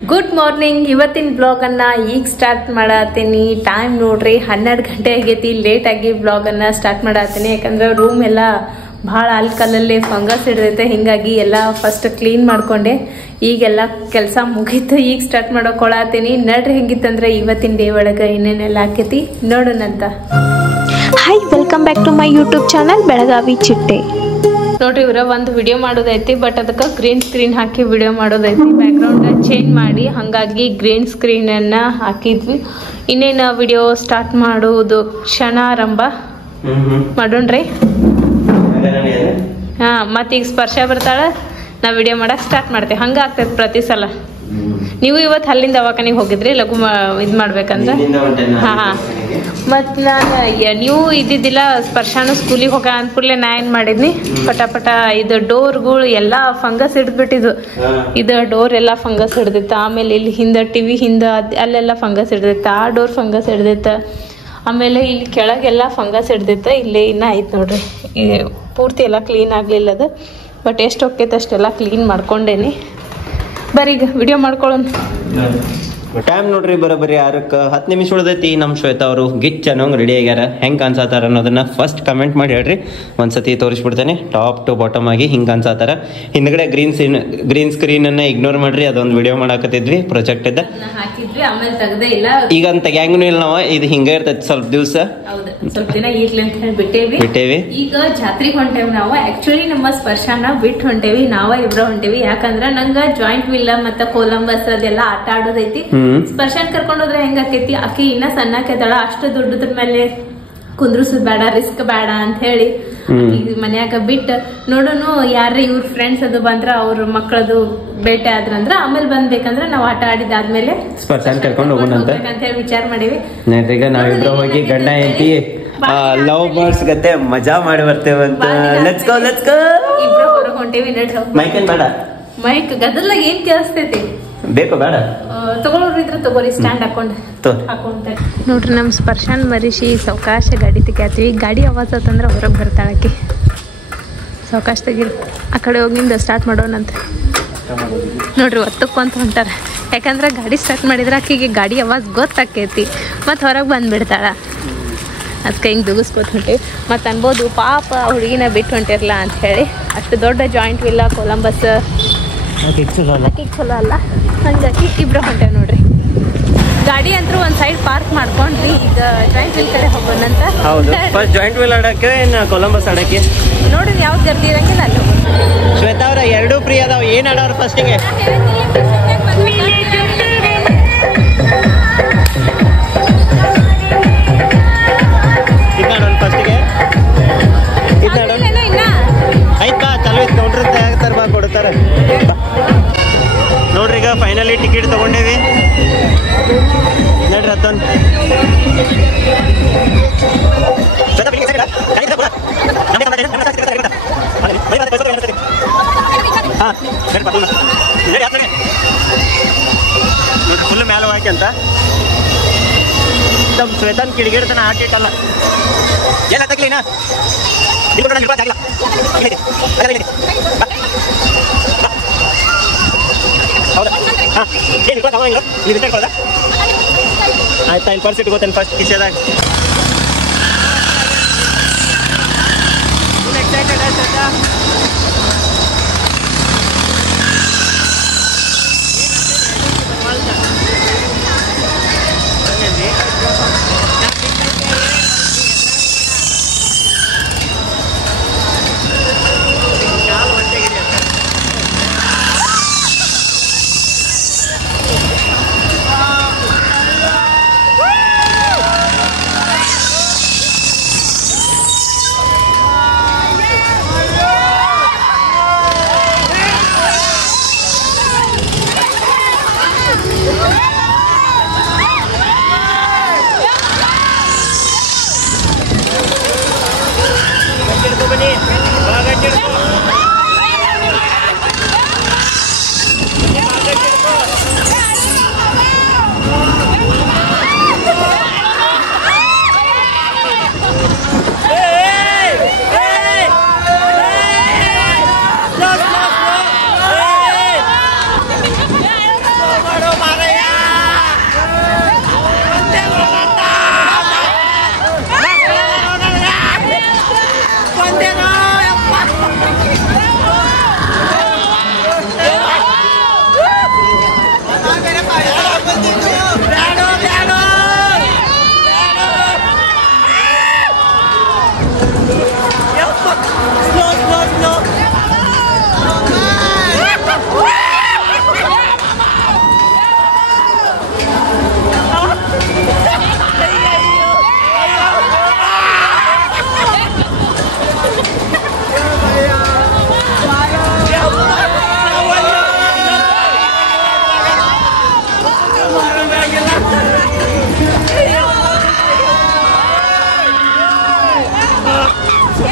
Good morning. ಇವತ್ತಿನ blog ಅನ್ನ ಈಗ ಸ್ಟಾರ್ಟ್ ಮಾಡತ್ತೀನಿ. ಟೈಮ್ ನೋಡ್ರಿ 12 ಗಂಟೆ ಆಗೈತಿ. ಲೇಟ್ ಆಗಿ ಬ್ಲಾಗ್ ಅನ್ನ ಸ್ಟಾರ್ಟ್ ಮಾಡತ್ತೀನಿ. ಯಾಕಂದ್ರೆ ರೂಮ್ ಎಲ್ಲ ಭಾಳ ಅಲ್ಕಲ್ಲಲ್ಲಿ ಫಂಗಸ್ ಹಿಡಿದೈತೆ. ಹಿಂಗಾಗಿ ಎಲ್ಲ ಫಸ್ಟ್ ಕ್ಲೀನ್ ಮಾಡ್ಕೊಂಡೆ. ಈಗೆಲ್ಲ ಕೆಲಸ ಮುಗೀತು. ಈಗ ಸ್ಟಾರ್ಟ್ ಮಾಡೋಕೊಳತ್ತೀನಿ. ನಡ್ರಿ ಹೆಂಗಿತ್ತಂದ್ರೆ ಇವತ್ತಿನ ಡೇ ಒಳಗೆ ಏನೇನೆಲ್ಲ ಆಕೈತಿ ನೋಡೋಣಂತ. Hi, welcome back to my YouTube channel Belagavi Chitte. ನೋಡ್ರಿ ಇವ್ರ ಒಂದು ವಿಡಿಯೋ ಮಾಡೋದೈತಿ, ಬಟ್ ಅದಕ್ಕೆ ಗ್ರೀನ್ ಸ್ಕ್ರೀನ್ ಹಾಕಿ ವಿಡಿಯೋ ಮಾಡೋದೈತಿ. ಬ್ಯಾಕ್ಗ್ರೌಂಡ್ ಚೇಂಜ್ ಮಾಡಿ, ಹಾಗಾಗಿ ಗ್ರೀನ್ ಸ್ಕ್ರೀನ್ ಅನ್ನ ಹಾಕಿದ್ವಿ. ಇನ್ನೇನು ವಿಡಿಯೋ ಸ್ಟಾರ್ಟ್ ಮಾಡುವುದು ಕ್ಷಣಾರಂಭ ಮಾಡೋಣ್ರಿ. ಹಾ, ಮತ್ತೀಗ ಸ್ಪರ್ಶ ಬರ್ತಾಳ, ನಾ ವಿಡಿಯೋ ಮಾಡಕ್ ಸ್ಟಾರ್ಟ್ ಮಾಡ್ತೇವೆ. ಹಂಗ ಆಗ್ತೈತಿ ಪ್ರತಿ ಸಲ. ನೀವು ಇವತ್ತು ಅಲ್ಲಿಂದ ದವಾಖಾನಿಗೆ ಹೋಗಿದ್ರಿ ಲಘು ಇದು ಮಾಡ್ಬೇಕಂದ್ರೆ. ಹಾ, ಮತ್ತು ನಾನು ನೀವು ಇದ್ದಿದ್ದಿಲ್ಲ. ಸ್ಪರ್ಶಾನು ಸ್ಕೂಲಿಗೆ ಹೋಗ ಅಂದ್ಕೂಡ್ಲೆ ನಾ ಏನು ಮಾಡಿದ್ನಿ, ಪಟ ಇದು ಡೋರ್ಗಳು ಎಲ್ಲ ಫಂಗಸ್ ಹಿಡಿದ್ಬಿಟ್ಟಿದ್ದು. ಇದು ಡೋರ್ ಎಲ್ಲ ಫಂಗಸ್ ಹಿಡ್ದಿತ್ತು. ಆಮೇಲೆ ಇಲ್ಲಿ ಹಿಂದೆ ಟಿವಿ ಹಿಂದೆ ಅಲ್ಲೆಲ್ಲ ಫಂಗಸ್ ಹಿಡ್ದಿತ್ತು. ಆ ಡೋರ್ ಫಂಗಸ್ ಹಿಡ್ದಿತ್ತು. ಆಮೇಲೆ ಇಲ್ಲಿ ಕೆಳಗೆಲ್ಲ ಫಂಗಸ್ ಹಿಡ್ದಿತ್ತು. ಇಲ್ಲಿ ಇನ್ನೂ ಐತೆ ನೋಡ್ರಿ. ಪೂರ್ತಿ ಎಲ್ಲ ಕ್ಲೀನ್ ಆಗಲಿಲ್ಲ ಅದು, ಬಟ್ ಎಷ್ಟು ಹೋಗ್ತೈತೆ ಅಷ್ಟೆಲ್ಲ ಕ್ಲೀನ್ ಮಾಡ್ಕೊಂಡೇನಿ. ಬರೀ ಈಗ ವಿಡಿಯೋ ಮಾಡ್ಕೊಳ್ಳೋಣ. ಟೈಮ್ ನೋಡ್ರಿ ಬರೋಬ್ಬರಿ 10 ನಿಮಿಷ ಉಳ್ದೈತಿ. ನಮ್ಮ ಶ್ವೇತಾ ಅವರು ಗಿಚ್ ಅನ್ನೋಂಗ್ ರೆಡಿ ಆಗ್ಯಾರ. ಹೆಂಗೆ ಅನ್ಸಾತಾರ ಅನ್ನೋದನ್ನ ಫಸ್ಟ್ ಕಮೆಂಟ್ ಮಾಡಿ ಹೇಳ್ರಿ. ಒಂದ್ಸತಿ ತೋರಿಸ್ಬಿಡ್ತೇನೆ ಟಾಪ್ ಟು ಬಾಟಮ್ ಆಗಿ ಹಿಂಗೆ ಅನ್ಸಾತಾರ. ಹಿಂದ್ಗಡೆ ಗ್ರೀನ್ ಸ್ಕ್ರೀನ್ ಅನ್ನ ಇಗ್ನೋರ್ ಮಾಡ್ರಿ. ಅದೊಂದು ವಿಡಿಯೋ ಮಾಡಾಕತ್ತಿದ್ವಿ ಪ್ರಾಜೆಕ್ಟ್ ಇದ್ದ ಹಾಕಿದ್ವಿ, ಆಮೇಲೆ ತೆಗ್ದೇ ಇಲ್ಲ. ಈಗ ಅಂತ ತೆಗ್ಯಾಂಗೂ ಇಲ್ಲ ನಾವು. ಇದು ಹಿಂಗೆ ಇರ್ತೈತಿ ಸ್ವಲ್ಪ ದಿವಸ. ಸ್ವಲ್ಪ ದಿನ ಇರ್ಲಿ ಅಂತ ಹೇಳಿ ಬಿಟ್ಟೇವಿ. ಈಗ ಜಾತ್ರೆಗೆ ಹೊಂಟೇವಿ ನಾವು. ಆಕ್ಚುಲಿ ನಮ್ಮ ಸ್ಪರ್ಶನ ಬಿಟ್ಟು ಹೊಂಟೇವಿ. ನಾವ ಇಬ್ರ ಹೊಂಟೇವಿ. ಯಾಕಂದ್ರ ನಂಗ ಜಾಯಿಂಟ್ ವಿಲ್ಲ ಮತ್ತ ಕೊಲಂಬಸ್ ಅದೆಲ್ಲ ಆಟ ಆಡೋದೈತಿ. ಸ್ಪರ್ಶನ್ ಕರ್ಕೊಂಡ್ ಹೋದ್ರೆ ಹೆಂಗ ಆಕೈತಿ, ಆಕಿ ಇನ್ನ ಸಣ್ಣಕ್ಕೆದಾಳ. ಅಷ್ಟು ದುಡ್ಡದ್ರ ಮೇಲೆ ಕುಂದ್ರಸದ್ ಬೇಡ, ರಿಸ್ಕ್ ಬೇಡ ಅಂತ ಹೇಳಿ ಈಗ ಮನ್ಯಾಗ ಬಿಟ್ಟು ನೋಡೋನು. ಯಾರ ಇವ್ರ ಫ್ರೆಂಡ್ಸ್ ಅದು ಬಂದ್ರ ಅವ್ರ ಮಕ್ಕಳದು ಬೇಟೆ ಆದ್ರಂದ್ರ ಆಮೇಲೆ ಬಂದ್ಬೇಕಂದ್ರ ನಾವ್ ಆಟ ಆಡಿದಾದ್ಮೇಲೆ ಸ್ಪರ್ಶನ್ ಕರ್ಕೊಂಡು ಹೋಗೋಣ ಅಂತ ಹೇಳಿ ವಿಚಾರ ಮಾಡಿವಿ. ಈಗ ನಾವಿಬ್ರು ಹೋಗಿ ಗಂಡ ಹೆಂಡತಿ ಲವ್ ಬರ್ಡ್ಸ್ ಗತೆ ಮಜಾ ಮಾಡಿ ಬರ್ತೇವಂತ. ಲೆಟ್ಸ್ ಗೋ ಇಬ್ರು ಹೊರಗೆ ಹೊಂಟೇವಿ. ನಡ್ರಿ. ಮೈಕೇನ್ ಬೇಡ, ಮೈಕ್ ಗದಲ್ದಾಗ ಏನ್ ಕೇಳಿಸ್ತೈತಿ? ಬೇಕು ಬೇಡ ತಗೊಳ್ರಿದ್ರೆ ತಗೋರಿ. ಸ್ಟ್ಯಾಂಡ್ ಹಾಕೊಂಡ್ ನೋಡ್ರಿ. ನಮ್ ಸ್ಪರ್ಶನ್ ಮರಿಷಿ ಸಾವಕಾಶ ಗಾಡಿ ತೆಗಿತೀವಿ. ಗಾಡಿ ಆವಾಜ್ ಆತಂದ್ರೆ ಹೊರಗೆ ಬರ್ತಾಳಕ್ಕೆ. ಸಾವಕಾಶ ತೆಗಿರಿ. ಆ ಕಡೆ ಹೋಗಿಂದ ಸ್ಟಾರ್ಟ್ ಮಾಡೋಣಂತ ನೋಡ್ರಿ. ಒತ್ತಕ್ಕೊಂತ ಹೊಂಟಾರ. ಯಾಕಂದ್ರೆ ಗಾಡಿ ಸ್ಟಾರ್ಟ್ ಮಾಡಿದ್ರೆ ಆಕಿಗೆ ಗಾಡಿ ಆವಾಜ್ ಗೊತ್ತಾಕೈತಿ. ಮತ್ತು ಹೊರಗೆ ಬಂದ್ಬಿಡ್ತಾಳ. ಅದಕ್ಕೆ ಹಿಂಗೆ ದುಗಿಸ್ಕೊತ ಹೊಂಟೇವಿ. ಮತ್ತು ಅನ್ಬೋದು ಪಾಪ ಹುಡುಗಿನ ಬಿಟ್ಟು ಹೊಂಟಿರಲ್ಲ ಅಂತ ಹೇಳಿ. ಅಷ್ಟು ದೊಡ್ಡ ಜಾಯಿಂಟ್ ವಿಲ್ಲ ಕೊಲಂಬಸ್ ಆಕಿಗೆ ಚಲೋ ಅಲ್ಲ. ಹಂಗಾಗಿ ಇಬ್ರು ಹೊಂಟೇವಿ ನೋಡ್ರಿ. ಗಾಡಿ ಅಂತೂ ಒಂದು ಸೈಡ್ ಪಾರ್ಕ್ ಮಾಡ್ಕೊಂಡ್ರಿ. ಈಗ ಜಾಯಿಂಟ್ ವಿಲ್ ಕಡೆ ಹೋಗೋಣಂತ. ಹೌದು, ಫಸ್ಟ್ ಜಾಯಿಂಟ್ ವಿಲ್ ಆಡಕ್ಕೆ ಕೊಲಂಬಸ್ ಆಡಕ್ಕೆ ನೋಡ್ರಿ. ಯಾವ್ದು ಗರ್ದಿ ಇರಂಗಿಲ್ಲ ಅಲ್ಲಿ. ಶ್ವೇತಾ ಅವ್ರ ಎರಡೂ ಫ್ರೀ ಅದಾವ. ಏನ್ ಆಡೋರು ಫಸ್ಟಿಗೆ? ಫಸ್ಟಿಗೆ ಆಯ್ತಾ? ಚಲೋ ಇತ್ತು. ಕೌಂಟ್ರ್ ತಯಾರ ಬಾ ಕೊಡ್ತಾರೆ ನೋಡ್ರಿ. ಈಗ ಫೈನಲಿ ಟಿಕೆಟ್ ತಗೊಂಡೇವಿ. ನಡ್ರಿ ಹತ್ತೊಂದು. ನೋಡ್ರಿ ಫುಲ್ ಮ್ಯಾಲ ಹಾಕಿ ಅಂತ ನಮ್ಮ ಶ್ವೇತನ್ ಕಿಡಿಗಿಡ್ತಾನ ಹಾಕಿಟ್ಟಲ್ಲ. ಎಲ್ಲ ತಗ್ಲಿನ ಹೌದಾ? ಹಾಂ, ಏನು ನೀವು ಇಟ್ಕೊಳ್ಳೋದ? ಆಯ್ತಾ? ಇಲ್ಲಿ ಪರ್ಸ್ ಇಟ್ಕೋತೇನೆ ಫಸ್ಟ್ ಕಿಸೆದಾಗ. ಎಕ್ಸೈಟೆಡ್ ಆಯ್ತಾ?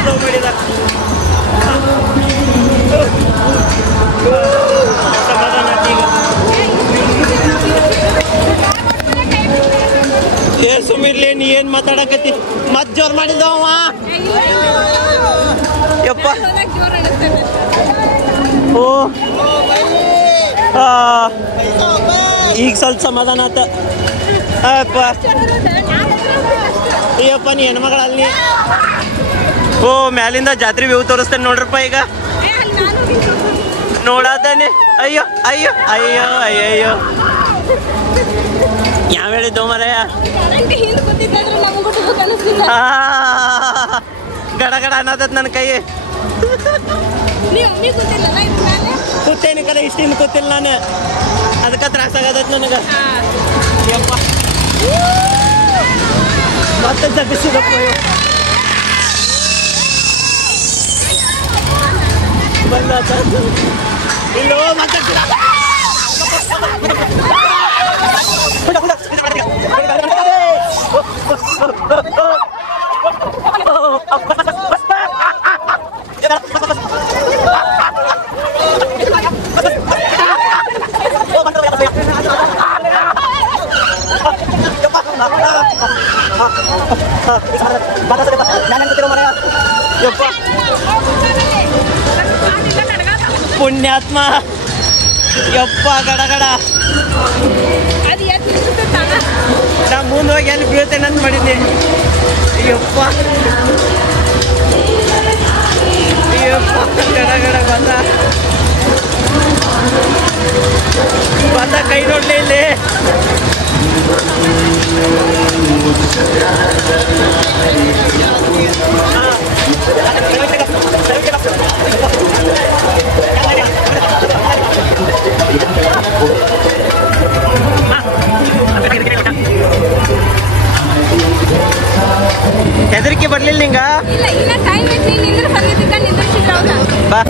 ಸ್ಲೋ ಮಾಡಿದ ಸಮಾಧಾನ ಈಗ ಸುಮಿರ್ಲಿ ನೀ ಏನ್ ಮಾತಾಡಕತ್ತಿ ಮತ್ ಜೋರ್ ಮಾಡಿದವ ಯಪ್ಪ ಓ ಈಗ ಸ್ವಲ್ಪ ಸಮಾಧಾನ ಆತ ಅಪ್ಪ ಅಯ್ಯಪ್ಪ ನೀ ಹೆಣ್ಮಗಳಲ್ಲಿ ಓ ಮ್ಯಾಲಿಂದ ಜಾತ್ರೆ ವ್ಯೂ ತೋರಿಸ್ತೇನೆ ನೋಡ್ರಪ್ಪ ಈಗ ನೋಡಾತಾನೆ ಅಯ್ಯೋ ಅಯ್ಯೋ ಅಯ್ಯೋ ಅಯ್ಯೋ ಅಯ್ಯೋ ಯಾವ ಹೇಳಿದ್ದೋ ಮರಯ್ಯ ಗಡ ಗಡ ಅನ್ನೋದತ್ ನನ್ನ ಕೈ ಕೂತೇನಿ ಕರೆ ಇಷ್ಟಿಂದ ಕೂತಿಲ್ಲ ನಾನು ಅದಕ್ಕೆ ತ್ರಾಸ ಆಗದತ್ ನನಗ ಯಪ್ಪ ಮತ್ತೆ ತಪ್ಪಿಸಿದಪ್ಪ ಇಲ್ಲೋ ಮತ್ತೆ ಪುಣ್ಯಾತ್ಮ ಯಪ್ಪ ಗಡಗಡ ನಾ ಮುಂದೆ ಹೋಗಿ ಎಲ್ಲಿ ಬೀಳ್ತೇನೆ ಅಂತ ಮಾಡಿದ್ದೆ ಯಪ್ಪ ಯಪ್ಪ ಗಡಗಡ ಬಂದ ಕೈ ನೋಡ್ಲಿ ಇಲ್ಲಿ ಹೆದರಿಕೆ ಬರ್ಲಿಲ್ಲ ನಿಂಗ ಬಾ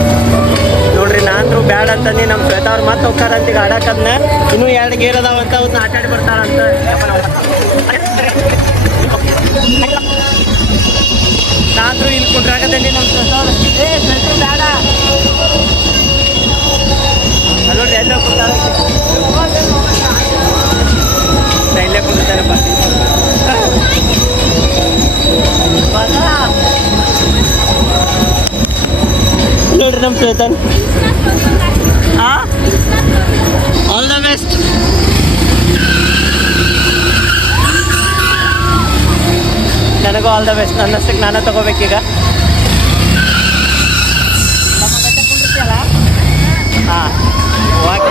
ನೋಡ್ರಿ ನಾನ್ರು ಬ್ಯಾಡ ಅಂತಂದು ನಮ್ಮ ಶ್ವೇತಾ ಅವ್ರು ಮತ್ತೆ ಹೋಗ್ತಾರಂತ ಈಗ ಆಡಾಕದ್ನ ಇನ್ನೂ 2 ಗೇರ್ ಅದಾವಂತ ಅವನ್ನ ಆಟಾಡಿ ಬರ್ತಾರಂತ ನಾನ್ರು ಇಲ್ಲಿ ಕುಂಡ್ರಾಗದಲ್ಲಿ ನಮ್ಮ ಶ್ವೇತಾ ಅವ್ರು ಬ್ಯಾಡ ನೋಡ್ರಿ ಎಲ್ಲ ಕುಂತಾರ ಇಲ್ಲೇ ಕುಂತಾರಪ್ಪ ನೋಡ್ರಿ ನಮ್ಮ ಶ್ವೇತನ್ ಆಲ್ ದ ಬೆಸ್ಟ್ ನನಗೂ ಆಲ್ ದ ಬೆಸ್ಟ್ ನನ್ನಷ್ಟಕ್ಕೆ ನಾನೇ ತಗೋಬೇಕೀಗ ಹಾಂ ಓಕೆ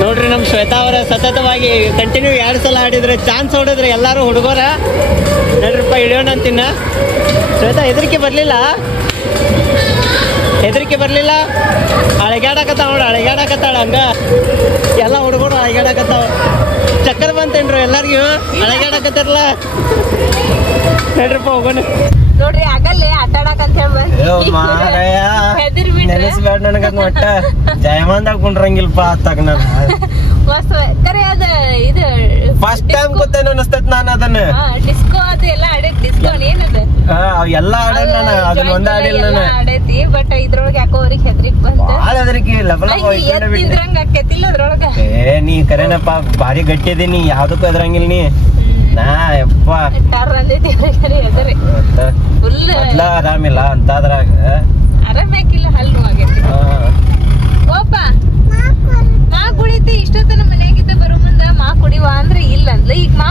ನೋಡ್ರಿ ನಮ್ಮ ಶ್ವೇತಾ ಅವರ ಸತತವಾಗಿ ಕಂಟಿನ್ಯೂ 2 ಸಲ ಆಡಿದ್ರೆ ಚಾನ್ಸ್ ಹೊಡಿದ್ರೆ ಎಲ್ಲರೂ ಹುಡುಗರ ನೋಡ್ರಿಪ್ಪ ಇಳಿಯೋಣ ಅಂತಿನ್ನ ಶ್ವೇತಾ ಹೆದರಿಕೆ ಬರಲಿಲ್ಲ ಅಳಗ್ಯಾಡಕತ್ತಾವ ನೋಡು ಅಳಗ್ಯಾಡಕತ್ತಾಳ ಹಂಗ ಎಲ್ಲ ಹುಡುಗರು ಅಳಗ್ಯಾಡಕತ್ತಾವ ಚಕ್ಕರ್ ಬಂತೇನ್ರು ಎಲ್ಲರಿಗೂ ಅಳಗ್ಯಾಡಕತ್ತಾರಲ್ಲ ನೋಡ್ರಿಪ್ಪ ಹೋಗೋಣ ನೋಡ್ರಿ ಆಗಲ್ಲೇ ಆಟ ಆಡಕ್ ಅಂತ ಹೇಳಿ ನೆನೆಸ್ಬೇಡ ನನಗ ಒಟ್ಟ ಜಯಮಾನ್ದಾಗ ಕುಂಡ್ರಂಗಿಲ್ಪ ಆತಾಗ ನಾನು ಕರೆ ಅದ ಇದು ಫಸ್ಟ್ ಟೈಮ್ ಕೂತೇನೆ ಅನಸ್ತೈತ್ ನಾನು ಅದನ್ನ ಡಿಸ್ಕೋ ಅದು ಎಲ್ಲ ಆಡೈತಿ ಡಿಸ್ಕೋ ಏನದ ಎಲ್ಲ ಆಡೇನ್ ನಾನು ಅದನ್ನ ಒಂದ ಆಡಿಲ್ಲ ನಾನು ಆಡೈತಿ ಬಟ್ ಇದ್ರೊಳಗ ಯಾಕೋ ಅವ್ರಿಗೆ ಹೆದರಿಕೆ ಬಂತ ಭಾಳ ಹೆದರಿಕೆ ಎತ್ತಿದ್ರಂಗ ಆಕೈತಿಲ್ಲ ಅದ್ರೊಳಗ ನೀ ಕರೆನಪ್ಪ ಭಾರಿ ಗಟ್ಟಿ ಅದೀನಿ ಯಾವ್ದಕ್ಕೂ ಹೆದರಂಗಿಲ್ಲ ನೀ ನಾ ಯಪ್ಪ ಟರ್ ಅಂದೈತಿ ಹೆದರಿ ಫುಲ್ ಮೊದ್ಲ ಆರಾಮಿಲ್ಲ ಅಂತಾದ್ರಾಗ ಆರಾಮಾಗಿಲ್ಲ ಹಲ್ಲು ಆಗೈತಿ ಓಪ ಮಾ ಕುಡಿತಿ ಇಷ್ಟೊತ್ತನ ಮನ್ಯಾಗಿದ್ದ ಬರೋ ಮುಂದ ಮಾ ಕುಡಿವಾ ಅಂದ್ರೆ ಇಲ್ಲ ಅಂದ್ಲ ಈಗ ಮಾ